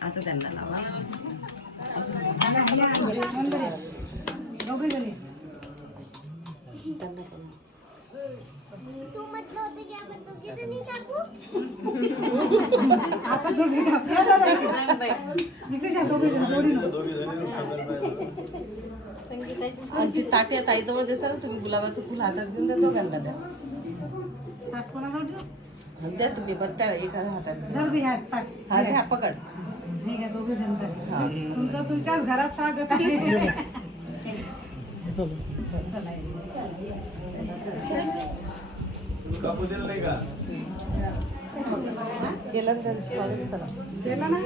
आता त्यांना लावा. तू म्हटलं होतं की आपण दोघी जणी टाकू. आणि ती ताट्या ताईजवळ देसाल तुम्ही गुलाबाचं फुल हातात घेऊन द्या दोघांना द्या. द्या तुम्ही बरं त्या एका हातात हा रे हा पकड. तुमच्याच घरात स्वागत आहे. गेलं ना स्वागत करा. केलं ना.